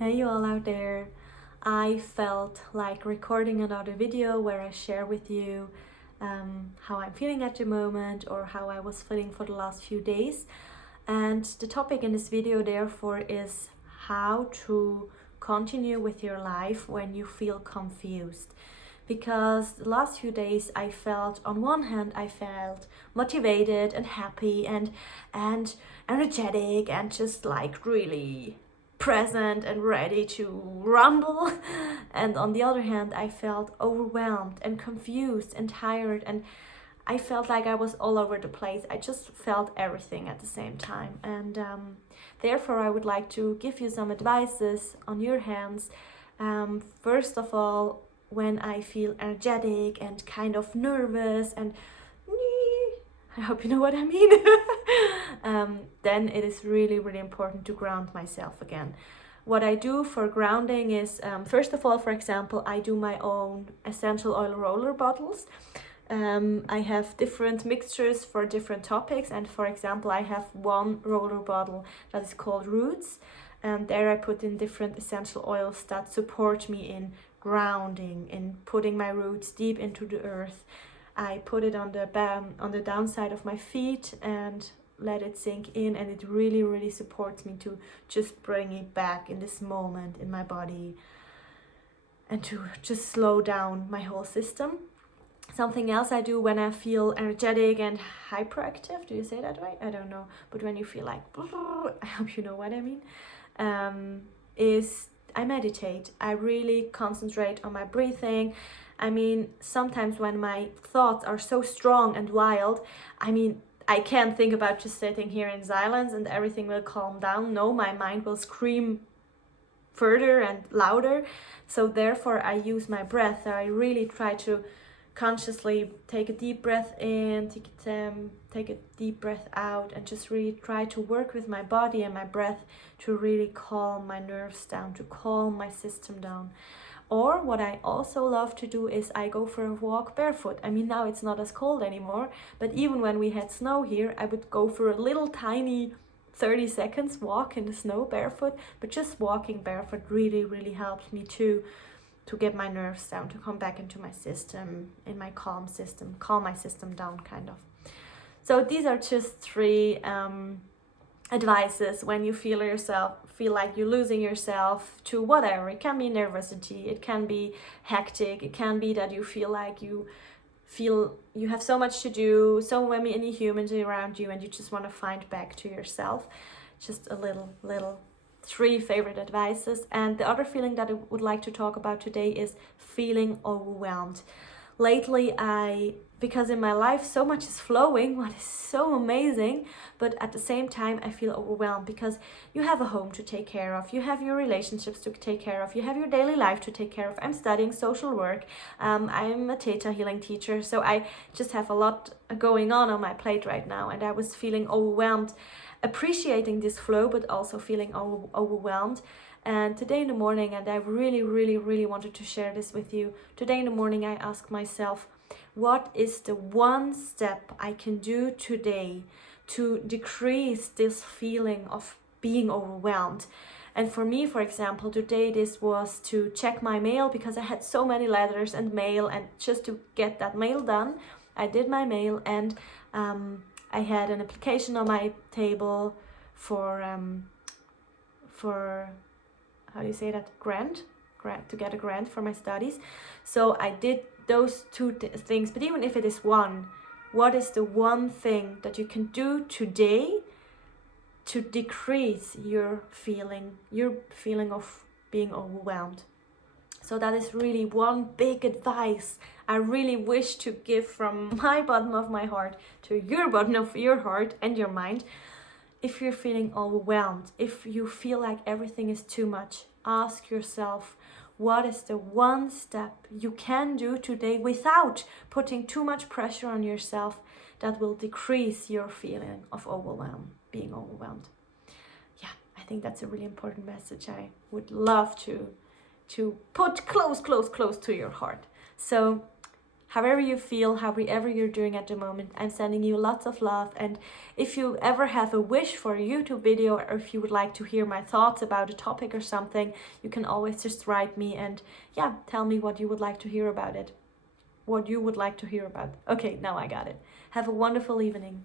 Hey you all out there. I felt like recording another video where I share with you how I'm feeling at the moment or how I was feeling for the last few days. And the topic in this video therefore is how to continue with your life when you feel confused. Because the last few days I felt, on one hand, I felt motivated and happy and energetic and just like really present and ready to rumble. And on the other hand, I felt overwhelmed and confused and tired, and I felt like I was all over the place. I just felt everything at the same time. And therefore, I would like to give you some advices on your hands. First of all, when I feel energetic and kind of nervous and I hope you know what I mean. Then it is really, really important to ground myself again. What I do for grounding is, first of all, for example, I do my own essential oil roller bottles. I have different mixtures for different topics, and for example, I have one roller bottle that is called Roots, and there I put in different essential oils that support me in grounding, in putting my roots deep into the earth. I put it on the downside of my feet and let it sink in, and it really, really supports me to just bring it back in this moment in my body and to just slow down my whole system. Something else I do when I feel energetic and hyperactive, do you say that right? I don't know, but when you feel like, I hope you know what I mean, is I meditate. I really concentrate on my breathing. I mean, sometimes when my thoughts are so strong and wild, I can't think about just sitting here in silence and everything will calm down. No, my mind will scream further and louder. So therefore, I use my breath. I really try to consciously take a deep breath in, take a deep breath out, and just really try to work with my body and my breath to really calm my nerves down, to calm my system down. Or what I also love to do is I go for a walk barefoot. I mean, now it's not as cold anymore, but even when we had snow here, I would go for a little tiny 30 seconds walk in the snow barefoot. But just walking barefoot really, really helps me to get my nerves down, to come back into my system, in my calm my system down, kind of. So these are just three advices when you feel like you're losing yourself to whatever. It can be nervosity, it can be hectic, it can be that you feel like you have so much to do, so many humans around you, and you just want to find back to yourself. Just a little three favorite advices. And the other feeling that I would like to talk about today is feeling overwhelmed. Lately, because in my life so much is flowing, what is so amazing, but at the same time I feel overwhelmed because you have a home to take care of, you have your relationships to take care of, you have your daily life to take care of. I'm studying social work, I'm a theta healing teacher, so I just have a lot going on my plate right now, and I was feeling overwhelmed, appreciating this flow but also feeling overwhelmed. And today in the morning, and I really, really, really wanted to share this with you. Today in the morning, I asked myself, what is the one step I can do today to decrease this feeling of being overwhelmed? And for me, for example, today this was to check my mail because I had so many letters and mail, and just to get that mail done, I did my mail, and I had an application on my table for how do you say that, grant to get a grant for my studies. So I did those two things. But even if it is one, what is the one thing that you can do today to decrease your feeling of being overwhelmed? So that is really one big advice I really wish to give from my bottom of my heart to your bottom of your heart and your mind. If you're feeling overwhelmed, if you feel like everything is too much, ask yourself, what is the one step you can do today without putting too much pressure on yourself that will decrease your feeling of being overwhelmed? Yeah, I think that's a really important message I would love to put close to your heart. So however you feel, however you're doing at the moment. I'm sending you lots of love, and if you ever have a wish for a YouTube video, or if you would like to hear my thoughts about a topic or something, you can always just write me and yeah, tell me what you would like to hear about it. What you would like to hear about. Okay, now I got it. Have a wonderful evening.